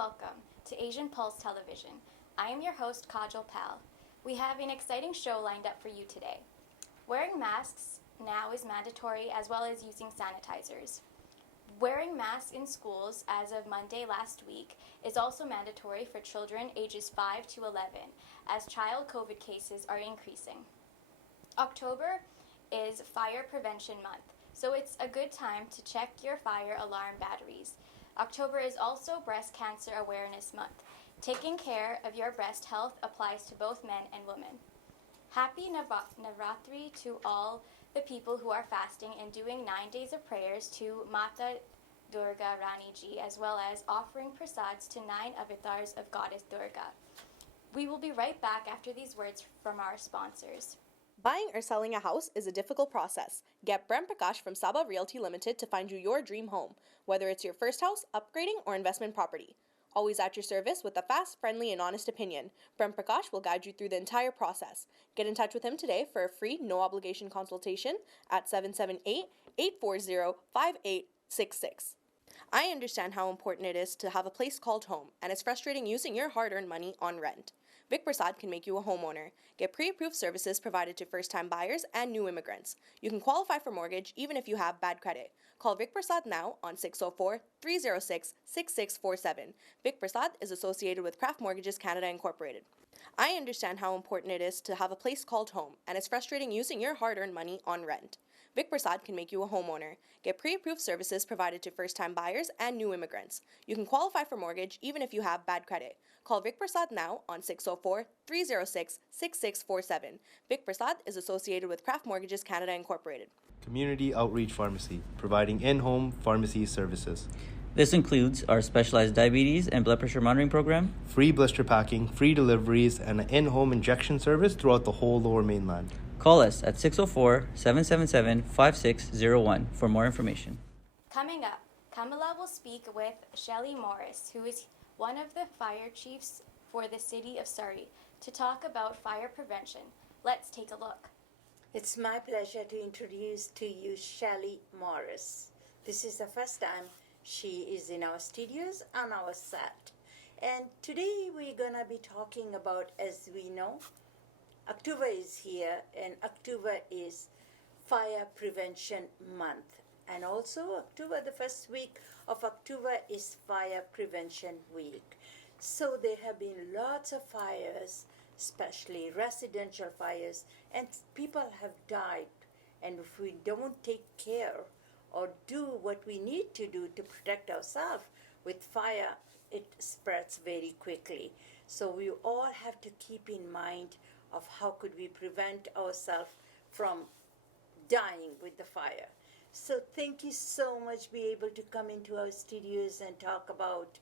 welcome to Asian Pulse Television. I am your host, Kajal Pal. We have an exciting show lined up for you today. Wearing masks now is mandatory, as well as using sanitizers. Wearing masks in schools as of Monday last week is also mandatory for children ages 5 to 11, as child COVID cases are increasing. October is Fire Prevention Month, so it's a good time to check your fire alarm batteries. October is also Breast Cancer Awareness Month. Taking care of your breast health applies to both men and women. Happy Navratri to all the people who are fasting and doing 9 days of prayers to Mata Durga Rani Ji, as well as offering prasads to 9 avatars of Goddess Durga. We will be right back after these words from our sponsors. Buying or selling a house is a difficult process. Get Brent Prakash from Saba Realty Limited to find you your dream home, whether it's your first house, upgrading, or investment property. Always at your service with a fast, friendly, and honest opinion. Brent Prakash will guide you through the entire process. Get in touch with him today for a free, no-obligation consultation at 778-840-5866. I understand how important it is to have a place called home, and it's frustrating using your hard-earned money on rent. Vic Prasad can make you a homeowner. Get pre-approved services provided to first-time buyers and new immigrants. You can qualify for mortgage even if you have bad credit. Call Vic Prasad now on 604-306-6647. Vic Prasad is associated with Craft Mortgages Canada Incorporated. I understand how important it is to have a place called home, and it's frustrating using your hard-earned money on rent. Vic Prasad can make you a homeowner. Get pre-approved services provided to first-time buyers and new immigrants. You can qualify for mortgage even if you have bad credit. Call Vic Prasad now on 604-306-6647. Vic Prasad is associated with Craft Mortgages Canada Incorporated. Community Outreach Pharmacy, providing in-home pharmacy services. This includes our specialized diabetes and blood pressure monitoring program, Free blister packing, free deliveries, and an in-home injection service throughout the whole Lower Mainland. Call us at 604-777-5601 for more information. Coming up, Kamala will speak with Shelley Morris, who is one of the fire chiefs for the city of Surrey, to talk about fire prevention. Let's take a look. It's my pleasure to introduce to you Shelley Morris. This is the first time she is in our studios on our set. And today we're going to be talking about, as we know, October is here, and October is Fire Prevention Month. And also October, the first week of October is Fire Prevention Week. So there have been lots of fires, especially residential fires, and people have died. And if we don't take care or do what we need to do to protect ourselves with fire, it spreads very quickly. So we all have to keep in mind of how could we prevent ourselves from dying with the fire. So thank you so much be able to come into our studios and talk about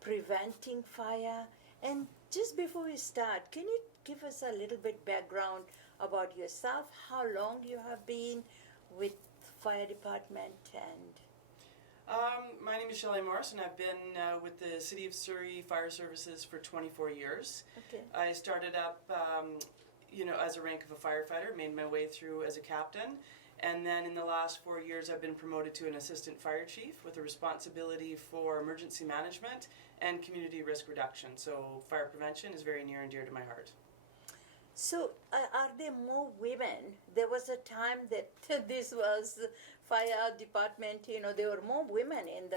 preventing fire. And just before we start, can you give us a little bit background about yourself, how long you have been with fire department? And my name is Shelley Morris, and I've been with the City of Surrey Fire Services for 24 years. Okay. I started up, as a rank of a firefighter, made my way through as a captain, and then in the last 4 years I've been promoted to an assistant fire chief with a responsibility for emergency management and community risk reduction. So fire prevention is very near and dear to my heart. so are there more women? There was a time that this was fire department, there were more women in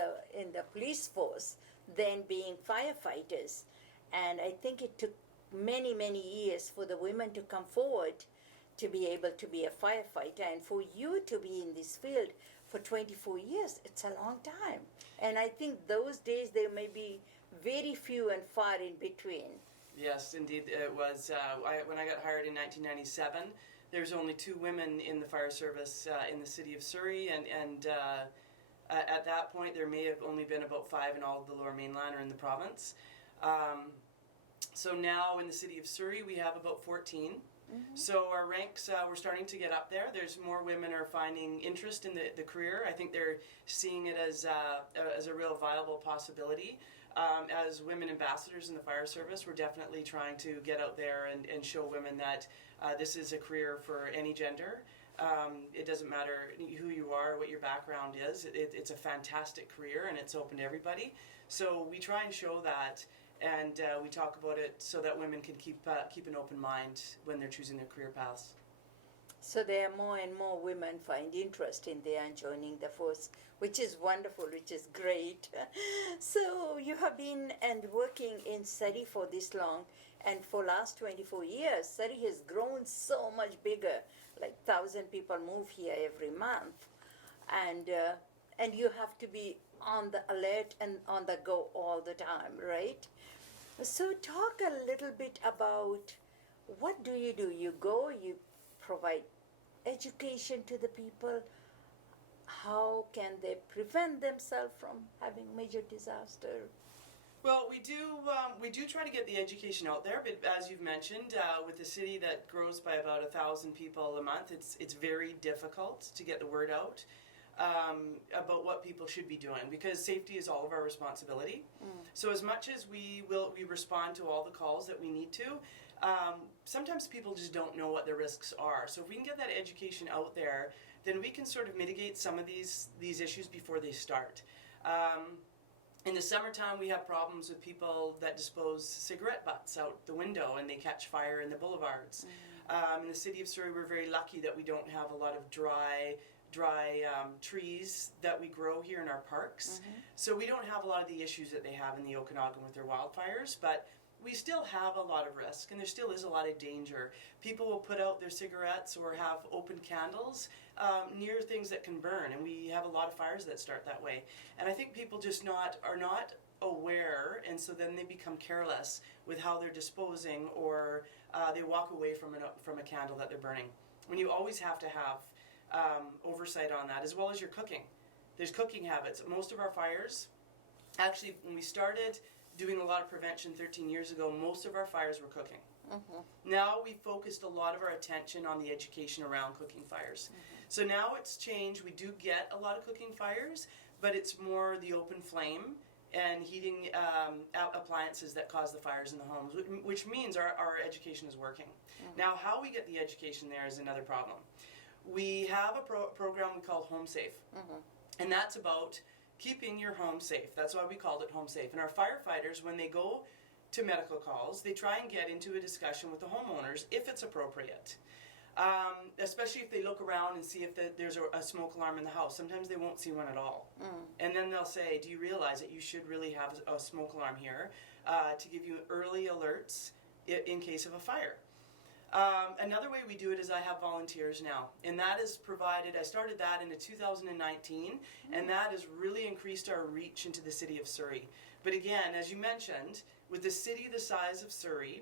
the police force than being firefighters. And I think it took many, many years for the women to come forward to be able to be a firefighter. And for you to be in this field for 24 years, it's a long time. And I think those days there may be very few and far in between. Yes, indeed, it was. When I got hired in 1997, there's only 2 women in the fire service in the city of Surrey, and at that point there may have only been about 5 in all of the Lower Mainland or in the province. So now in the city of Surrey we have about 14. Mm-hmm. So our ranks, we're starting to get up there. There's more women are finding interest in the career. I think they're seeing it as a real viable possibility. As women ambassadors in the fire service, we're definitely trying to get out there and show women that this is a career for any gender. It doesn't matter who you are, what your background is. It's a fantastic career, and it's open to everybody. So we try and show that, and we talk about it so that women can keep an open mind when they're choosing their career paths. So there are more and more women find interest in there and joining the force, which is wonderful, which is great. So you have been and working in Surrey for this long, and for last 24 years, Surrey has grown so much bigger. Like 1,000 people move here every month, and you have to be on the alert and on the go all the time, right? So talk a little bit about what do? You go, you provide education to the people. How can they prevent themselves from having major disaster? Well, we do try to get the education out there, but as you've mentioned, with a city that grows by about 1,000 people a month, it's very difficult to get the word out about what people should be doing, because safety is all of our responsibility. So as much as we respond to all the calls that we need to, sometimes people just don't know what the risks are. So if we can get that education out there, then we can sort of mitigate some of these issues before they start. In the summertime, we have problems with people that dispose cigarette butts out the window and they catch fire in the boulevards. In the city of Surrey, we're very lucky that we don't have a lot of dry trees that we grow here in our parks. So we don't have a lot of the issues that they have in the Okanagan with their wildfires, but we still have a lot of risk, and there still is a lot of danger. People will put out their cigarettes or have open candles near things that can burn, and we have a lot of fires that start that way. And I think people just are not aware, and so then they become careless with how they're disposing, or they walk away from a candle that they're burning. When you always have to have oversight on that, as well as your cooking. There's cooking habits. Most of our fires, actually, when we started doing a lot of prevention 13 years ago, most of our fires were cooking. Now we focused a lot of our attention on the education around cooking fires. So now it's changed. We do get a lot of cooking fires, but it's more the open flame and heating appliances that cause the fires in the homes, which means our education is working. Now, how we get the education there is another problem. We have a program we call Home Safe, and that's about keeping your home safe. That's why we called it Home Safe. And our firefighters, when they go to medical calls, they try and get into a discussion with the homeowners if it's appropriate. Especially if they look around and see if there's a smoke alarm in the house. Sometimes they won't see one at all. And then they'll say, do you realize that you should really have a smoke alarm here to give you early alerts in case of a fire? Another way we do it is I have volunteers now, and that is provided, I started that in 2019, and that has really increased our reach into the city of Surrey. But again, as you mentioned, with the city the size of Surrey,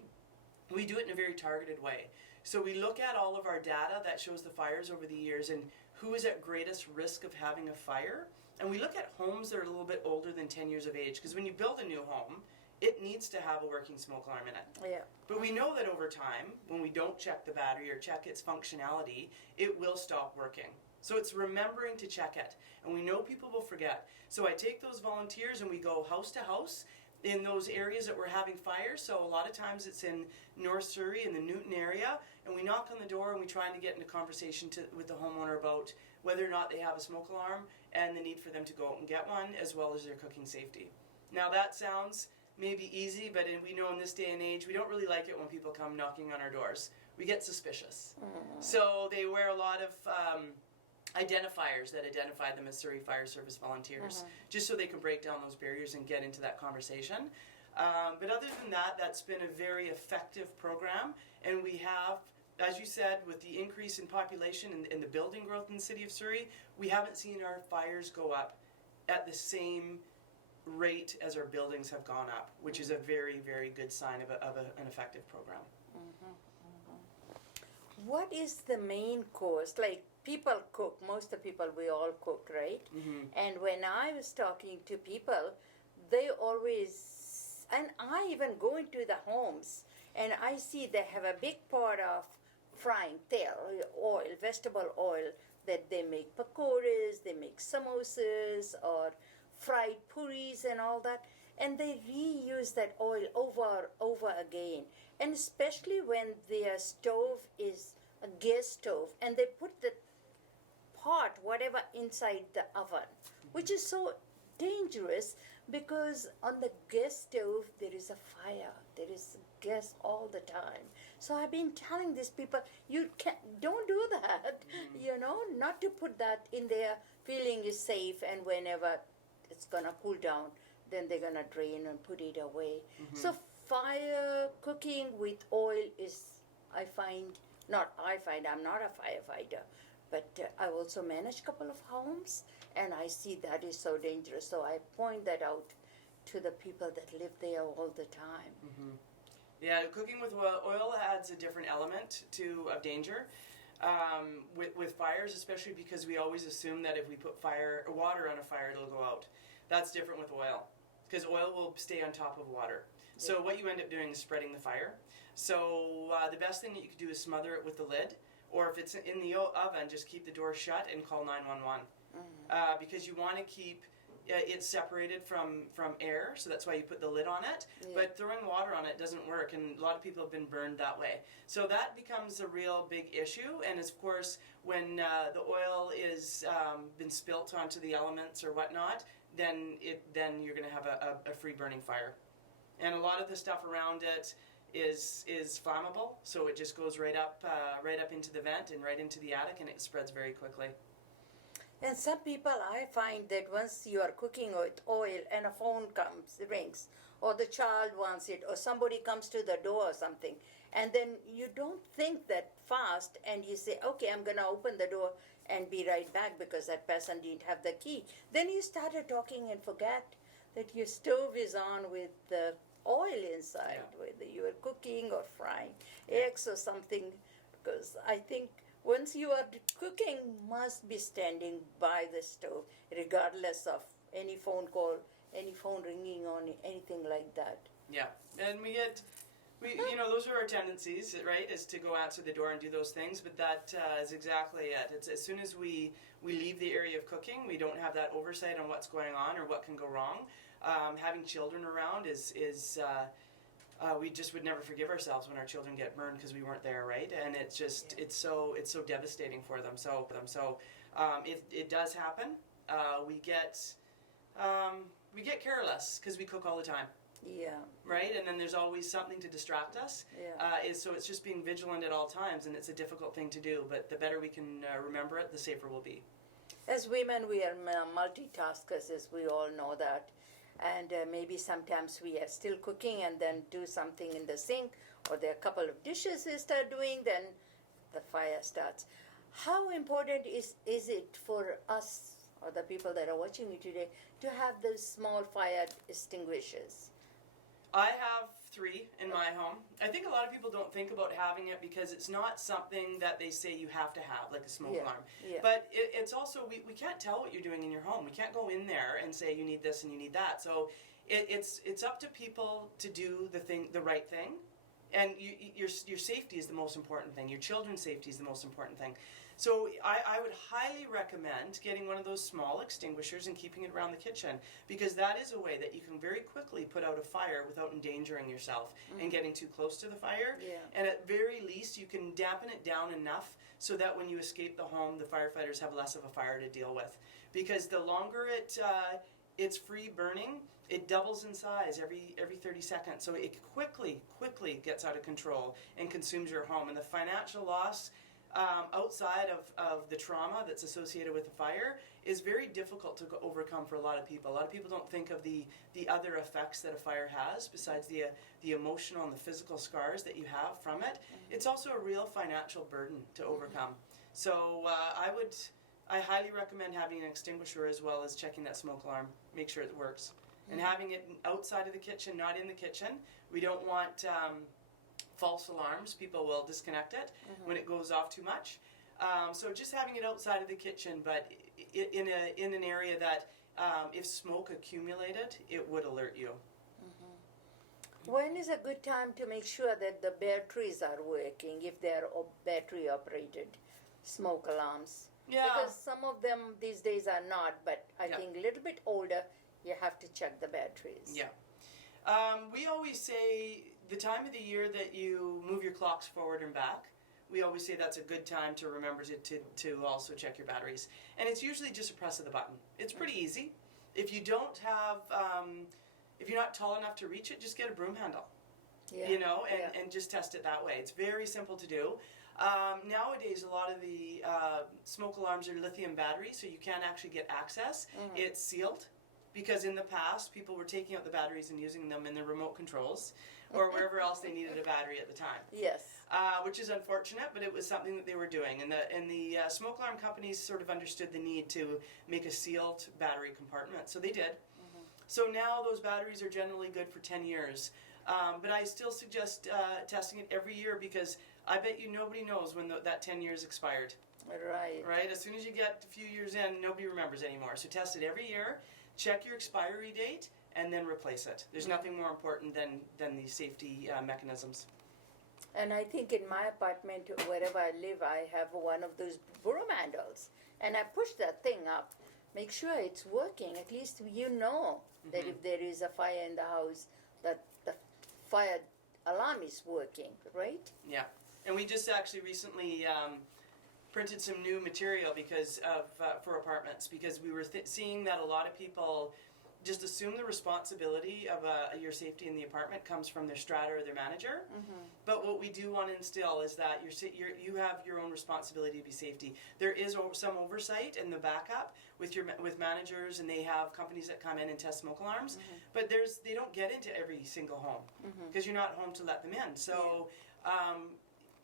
we do it in a very targeted way. So we look at all of our data that shows the fires over the years and who is at greatest risk of having a fire, and we look at homes that are a little bit older than 10 years of age, because when you build a new home, it needs to have a working smoke alarm in it. Yeah. But we know that over time, when we don't check the battery or check its functionality, it will stop working. So it's remembering to check it. And we know people will forget. So I take those volunteers and we go house to house in those areas that we're having fires. So a lot of times it's in North Surrey, in the Newton area, and we knock on the door and we try to get into conversation with the homeowner about whether or not they have a smoke alarm and the need for them to go out and get one, as well as their cooking safety. Now that sounds maybe easy, but we know in this day and age, we don't really like it when people come knocking on our doors. We get suspicious. So they wear a lot of identifiers that identify them as Surrey Fire Service volunteers, just so they can break down those barriers and get into that conversation. But other than that, that's been a very effective program, and we have, as you said, with the increase in population and the building growth in the city of Surrey, we haven't seen our fires go up at the same rate as our buildings have gone up, which is a very, very good sign of an effective program. What is the main course? Like, people cook, most of the people, we all cook, right? And when I was talking to people, they always, and I even go into the homes and I see they have a big pot of frying oil, vegetable oil, that they make pakoras, they make samosas or fried puris and all that, and they reuse that oil over again, and especially when their stove is a gas stove and they put the pot, whatever, inside the oven, which is so dangerous because on the gas stove there is a fire, there is gas all the time. So I've been telling these people, don't do that, not to put that in there, feeling is safe, and whenever it's gonna cool down, then they're gonna drain and put it away. So fire cooking with oil is, I'm not a firefighter, but I also manage a couple of homes, and I see that is so dangerous. So I point that out to the people that live there all the time. Yeah, cooking with oil adds a different element of danger. With fires, especially because we always assume that if we put water on a fire, it'll go out. That's different with oil, because oil will stay on top of water. So what you end up doing is spreading the fire. So the best thing that you could do is smother it with the lid, or if it's in the oven, just keep the door shut and call 911. Because you want to keep it separated from air, so that's why you put the lid on it. But throwing water on it doesn't work, and a lot of people have been burned that way. So that becomes a real big issue, and of course when the oil is been spilt onto the elements or whatnot, then you're going to have a free burning fire. And a lot of the stuff around it is flammable, so it just goes right up into the vent and right into the attic, and it spreads very quickly. And some people, I find that once you are cooking with oil and a phone rings, or the child wants it, or somebody comes to the door or something, and then you don't think that fast, and you say, okay, I'm going to open the door and be right back because that person didn't have the key. Then you started talking and forget that your stove is on with the oil inside, whether you are cooking or frying eggs or something, because I think once you are cooking, must be standing by the stove, regardless of any phone call, any phone ringing on anything like that. Yeah, and those are our tendencies, right? Is to go answer the door and do those things, but that is exactly it. It's as soon as we leave the area of cooking, we don't have that oversight on what's going on or what can go wrong. Having children around is we just would never forgive ourselves when our children get burned because we weren't there, right? And it's just it's so devastating for them. So it does happen. We get careless because we cook all the time. Yeah. Right, and then there's always something to distract us. Yeah. So it's just being vigilant at all times, and it's a difficult thing to do. But the better we can remember it, the safer we'll be. As women, we are multitaskers, as we all know that. And maybe sometimes we are still cooking and then do something in the sink, or there are a couple of dishes we start doing, then the fire starts. How important is it for us, or the people that are watching you today, to have those small fire extinguishers? I have 3 in my home. I think a lot of people don't think about having it because it's not something that they say you have to have, like a smoke alarm. Yeah. But it's also, we can't tell what you're doing in your home. We can't go in there and say you need this and you need that. So it's up to people to do the right thing. And your safety is the most important thing. Your children's safety is the most important thing. So I would highly recommend getting one of those small extinguishers and keeping it around the kitchen, because that is a way that you can very quickly put out a fire without endangering yourself and getting too close to the fire. Yeah. And at very least, you can dampen it down enough so that when you escape the home, the firefighters have less of a fire to deal with. Because the longer it's free burning, it doubles in size every 30 seconds. So it quickly gets out of control and consumes your home. And the financial loss outside of the trauma that's associated with the fire is very difficult to overcome for a lot of people. A lot of people don't think of the other effects that a fire has besides the emotional and the physical scars that you have from it. It's also a real financial burden to overcome. So I highly recommend having an extinguisher as well as checking that smoke alarm. Make sure it works. And having it outside of the kitchen, not in the kitchen. We don't want false alarms. People will disconnect it when it goes off too much. So just having it outside of the kitchen, but in an area that if smoke accumulated, it would alert you. When is a good time to make sure that the batteries are working, if they're battery operated smoke alarms? Yeah. Because some of them these days are not, but I think a little bit older, you have to check the batteries. Yeah. We always say the time of the year that you move your clocks forward and back, we always say that's a good time to remember to also check your batteries. And it's usually just a press of the button. It's pretty easy. If you don't have, if you're not tall enough to reach it, just get a broom handle. Yeah. You know, and just test it that way. It's very simple to do. Nowadays, a lot of the smoke alarms are lithium batteries, so you can actually get access. It's sealed, because in the past, people were taking out the batteries and using them in the remote controls or wherever else they needed a battery at the time. Yes. Which is unfortunate, but it was something that they were doing. And the smoke alarm companies sort of understood the need to make a sealed battery compartment, so they did. So now those batteries are generally good for 10 years. But I still suggest testing it every year, because I bet you nobody knows when that 10 years expired. Right. Right? As soon as you get a few years in, nobody remembers anymore. So test it every year, check your expiry date, and then replace it. There's nothing more important than the safety mechanisms. And I think in my apartment, wherever I live, I have one of those broom handles. And I push that thing up, make sure it's working. At least you know that if there is a fire in the house, that the fire alarm is working, right? Yeah. And we just actually recently printed some new material because of for apartments, because we were seeing that a lot of people just assume the responsibility of your safety in the apartment comes from their strata or their manager. But what we do want to instill is that you have your own responsibility to be safety. There is some oversight in the backup with managers, and they have companies that come in and test smoke alarms. But they don't get into every single home, because you're not home to let them in. So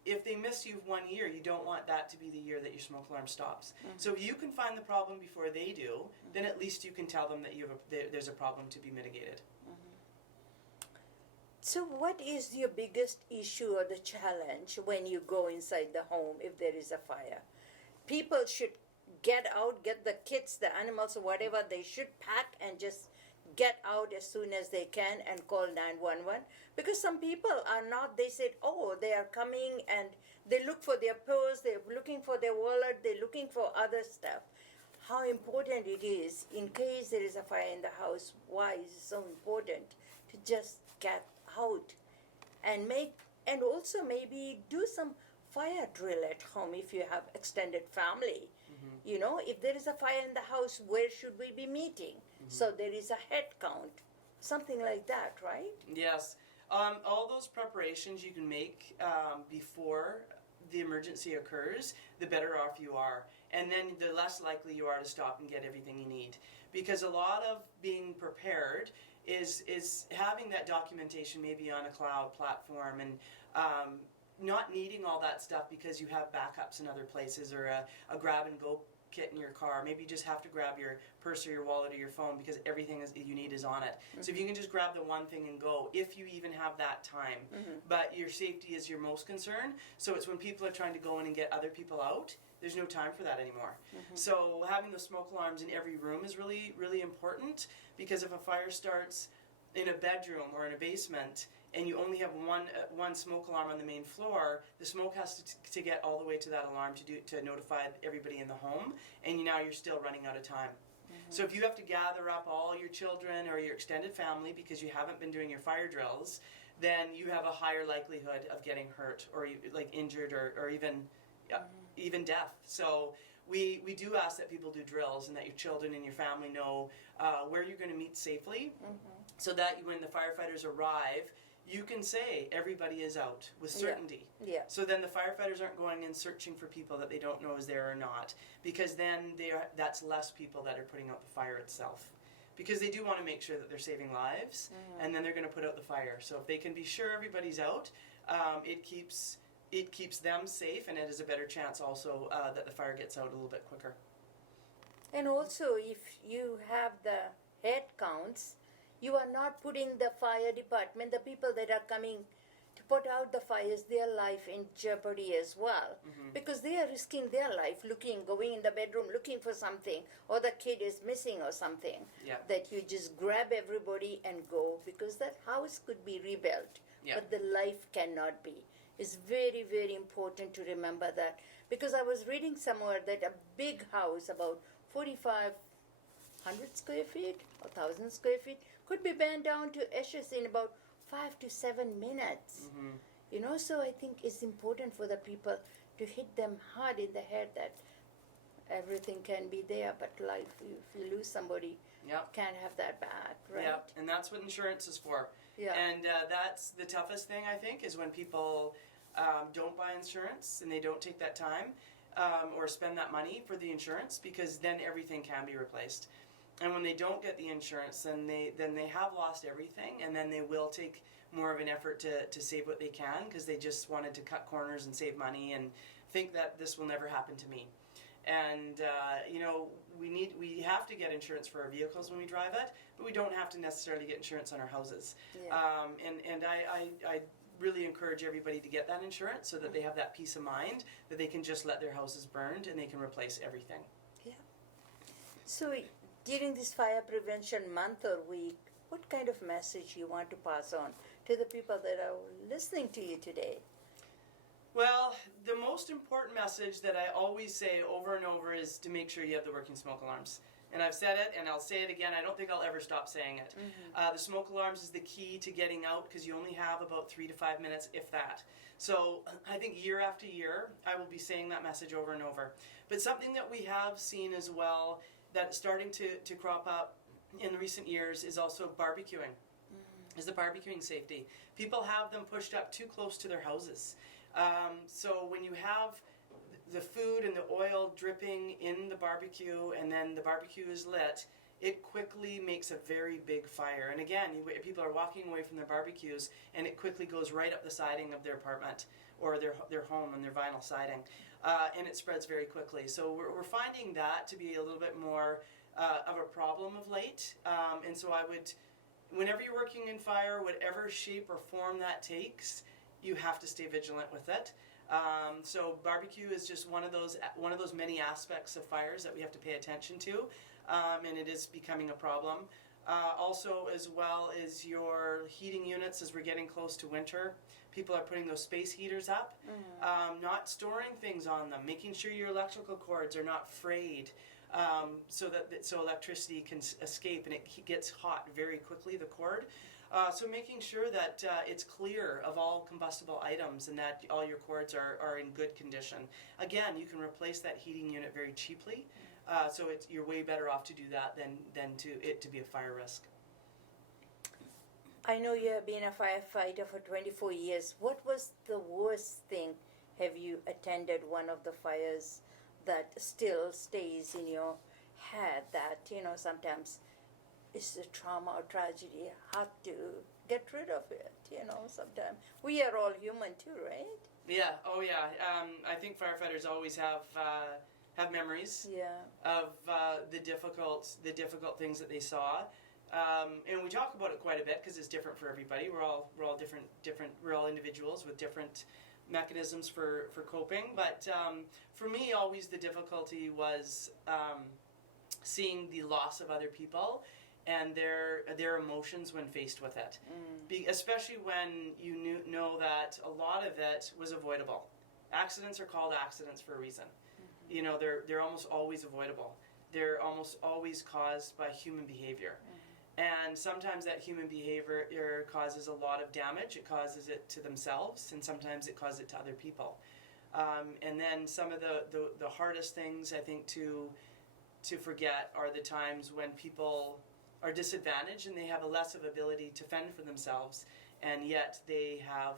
if they miss you 1 year, you don't want that to be the year that your smoke alarm stops. So if you can find the problem before they do, then at least you can tell them that there's a problem to be mitigated. So what is your biggest issue or the challenge when you go inside the home if there is a fire? People should get out, get the kids, the animals, or whatever, they should pack and just get out as soon as they can and call 911, because some people are not, they said, oh, they are coming, and they look for their purse, they're looking for their wallet, they're looking for other stuff. How important it is, in case there is a fire in the house, why is it so important to just get out and also maybe do some fire drill at home if you have extended family. You know, if there is a fire in the house, where should we be meeting? So there is a head count, something like that, right? Yes. All those preparations you can make before the emergency occurs, the better off you are. And then the less likely you are to stop and get everything you need. Because a lot of being prepared is having that documentation maybe on a cloud platform, and not needing all that stuff because you have backups in other places, or a grab and go kit in your car. Maybe you just have to grab your purse or your wallet or your phone because everything you need is on it. So if you can just grab the one thing and go, if you even have that time. But your safety is your most concern. So it's when people are trying to go in and get other people out, there's no time for that anymore. So having the smoke alarms in every room is really, really important, because if a fire starts in a bedroom or in a basement, and you only have one smoke alarm on the main floor, the smoke has to get all the way to that alarm to notify everybody in the home, and now you're still running out of time. So if you have to gather up all your children or your extended family because you haven't been doing your fire drills, then you have a higher likelihood of getting hurt or like injured or even death. So we do ask that people do drills, and that your children and your family know where you're going to meet safely, so that when the firefighters arrive, you can say everybody is out with certainty. Yeah. So then the firefighters aren't going in searching for people that they don't know is there or not, because then that's less people that are putting out the fire itself. Because they do want to make sure that they're saving lives, and then they're going to put out the fire. So if they can be sure everybody's out, it keeps them safe, and it is a better chance also that the fire gets out a little bit quicker. And also, if you have the head counts, you are not putting the fire department, the people that are coming to put out the fires, their life in jeopardy as well. Because they are risking their life going in the bedroom, looking for something, or the kid is missing or something. Yeah. That you just grab everybody and go, because that house could be rebuilt, but the life cannot be. It's very, very important to remember that. Because I was reading somewhere that a big house, about 4,500 square feet or 1,000 square feet, could be burned down to ashes in about 5 to 7 minutes. You know, so I think it's important for the people to hit them hard in the head that everything can be there, but life, if you lose somebody, Yep. can't have that back, right? Yeah, and that's what insurance is for. Yeah. And that's the toughest thing, I think, is when people don't buy insurance and they don't take that time or spend that money for the insurance, because then everything can be replaced. And when they don't get the insurance, then they have lost everything, and then they will take more of an effort to save what they can, because they just wanted to cut corners and save money and think that this will never happen to me. And you know, we have to get insurance for our vehicles when we drive it, but we don't have to necessarily get insurance on our houses. Yeah. And I really encourage everybody to get that insurance so that they have that peace of mind that they can just let their houses burned and they can replace everything. Yeah. So during this fire prevention month or week, what kind of message you want to pass on to the people that are listening to you today? Well, the most important message that I always say over and over is to make sure you have the working smoke alarms. And I've said it, and I'll say it again. I don't think I'll ever stop saying it. The smoke alarms is the key to getting out, because you only have about 3 to 5 minutes, if that. So I think year after year, I will be saying that message over and over. But something that we have seen as well, that's starting to crop up in recent years, is also barbecuing. Is the barbecuing safety. People have them pushed up too close to their houses. So when you have the food and the oil dripping in the barbecue, and then the barbecue is lit, it quickly makes a very big fire. And again, people are walking away from their barbecues, and it quickly goes right up the siding of their apartment or their home and their vinyl siding, and it spreads very quickly. So we're finding that to be a little bit more of a problem of late. And so I would, whenever you're working in fire, whatever shape or form that takes, you have to stay vigilant with it. So barbecue is just one of those many aspects of fires that we have to pay attention to, and it is becoming a problem. Also, as well as your heating units, as we're getting close to winter, people are putting those space heaters up, not storing things on them, making sure your electrical cords are not frayed, so electricity can escape and it gets hot very quickly, the cord. So making sure that it's clear of all combustible items and that all your cords are in good condition. Again, you can replace that heating unit very cheaply, so you're way better off to do that than to be a fire risk. I know you have been a firefighter for 24 years. What was the worst thing? Have you attended one of the fires that still stays in your head, that, you know, sometimes it's a trauma or tragedy, hard to get rid of it, you know, sometimes. We are all human too, right? Yeah, oh yeah. I think firefighters always have memories of the difficult things that they saw. And we talk about it quite a bit because it's different for everybody. We're all different. We're all individuals with different mechanisms for coping. But for me, always the difficulty was seeing the loss of other people and their emotions when faced with it. Especially when you know that a lot of it was avoidable. Accidents are called accidents for a reason. You know, they're almost always avoidable. They're almost always caused by human behavior. And sometimes that human behavior causes a lot of damage. It causes it to themselves, and sometimes it causes it to other people. And then some of the hardest things, I think, to forget are the times when people are disadvantaged and they have a less of ability to fend for themselves, and yet they have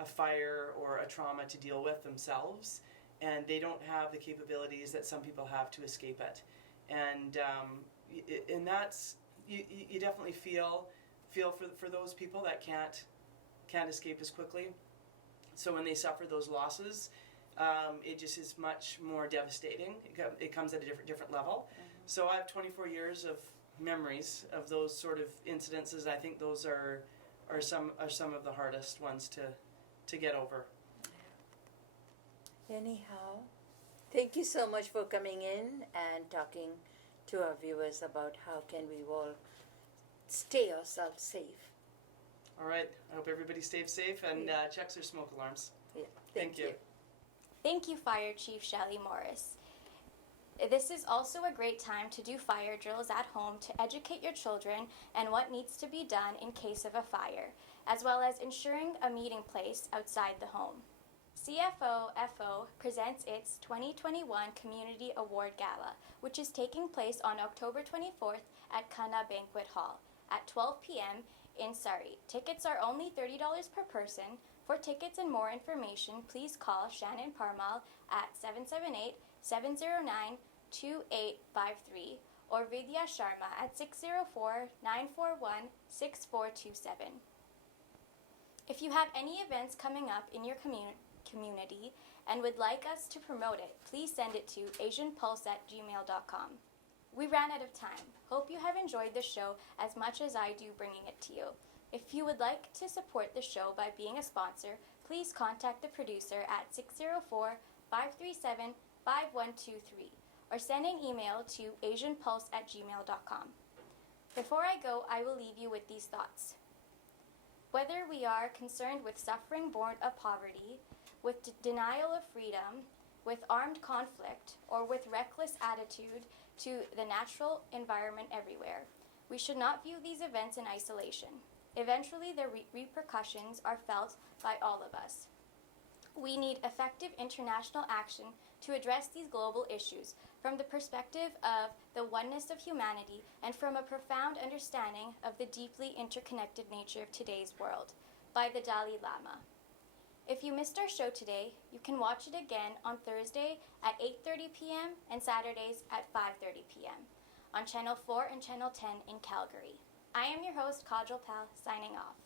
a fire or a trauma to deal with themselves, and they don't have the capabilities that some people have to escape it. And that's, you definitely feel for those people that can't escape as quickly. So when they suffer those losses, it just is much more devastating. It comes at a different level. So I have 24 years of memories of those sort of incidences. I think those are some of the hardest ones to get over. Anyhow, thank you so much for coming in and talking to our viewers about how can we all stay ourselves safe. All right. I hope everybody stays safe and checks their smoke alarms. Yeah. Thank you. Thank you, Fire Chief Shelley Morris. This is also a great time to do fire drills at home to educate your children and what needs to be done in case of a fire, as well as ensuring a meeting place outside the home. CFO presents its 2021 Community Award Gala, which is taking place on October 24th at Kana Banquet Hall at 12 p.m. in Surrey. Tickets are only $30 per person. For tickets and more information, please call Shannon Parmal at 778-709-2853 or Vidya Sharma at 604-941-6427. If you have any events coming up in your community and would like us to promote it, please send it to asianpulse@gmail.com. We ran out of time. Hope you have enjoyed the show as much as I do bringing it to you. If you would like to support the show by being a sponsor, please contact the producer at 604-537-5123 or send an email to asianpulse@gmail.com. Before I go, I will leave you with these thoughts. Whether we are concerned with suffering born of poverty, with denial of freedom, with armed conflict, or with reckless attitude to the natural environment everywhere, we should not view these events in isolation. Eventually, the repercussions are felt by all of us. We need effective international action to address these global issues from the perspective of the oneness of humanity and from a profound understanding of the deeply interconnected nature of today's world, by the Dalai Lama. If you missed our show today, you can watch it again on Thursday at 8:30 p.m. and Saturdays at 5:30 p.m. on Channel 4 and Channel 10 in Calgary. I am your host, Kajal Pal, signing off.